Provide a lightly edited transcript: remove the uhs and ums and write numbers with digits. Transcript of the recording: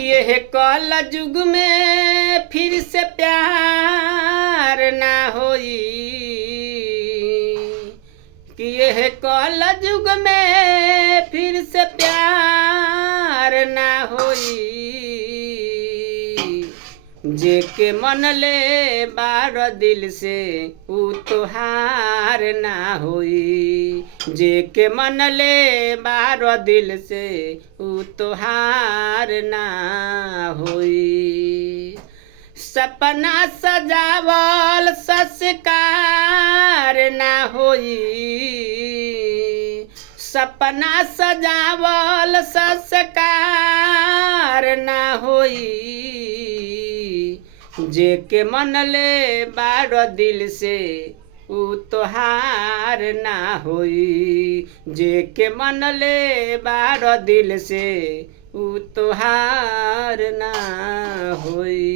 यह कल युग में फिर से प्यार ना होई, कि यह कल युग में फिर से प्यार ना होई। जेके मन ले बार दिल से ऊ तोहार ना होई, जेके मन ले बार दिल से ऊ तोहार ना होई। सपना सजावल संस्कार ना होई, सपना सजावल संस्कार ना होई। जेके मन ले बार दिल से ऊ तोहार ना होई, जेके मन ले बार दिल से ऊ तोहार ना होई।